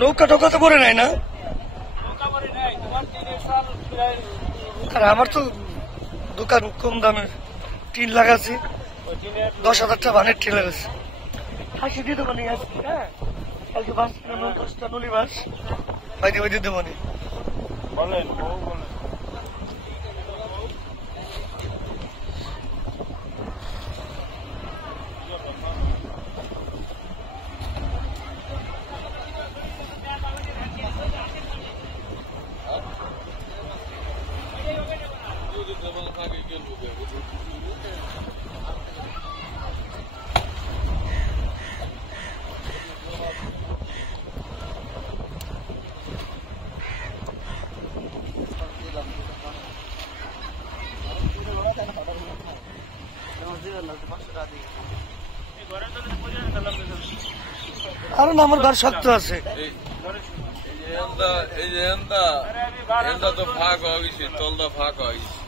নৌকা টোকা তো করে নাই না? আর আমার তো দোকান কম দামে টিন লাগাচ্ছি, 10,000 টাকা ভানের টিন লাগাচ্ছি। হাসি দিয়ে দেবো নি আজকে, হ্যাঁ কালকে বাস 10টা নলি বাস বাইরে দেবো নি। বলেন আরে না, আমার ঘর শক্ত আছে। এই যে এন্দা তো ফাঁক হয়ে গেছে, তলদা ফাঁক হয়ে গেছে।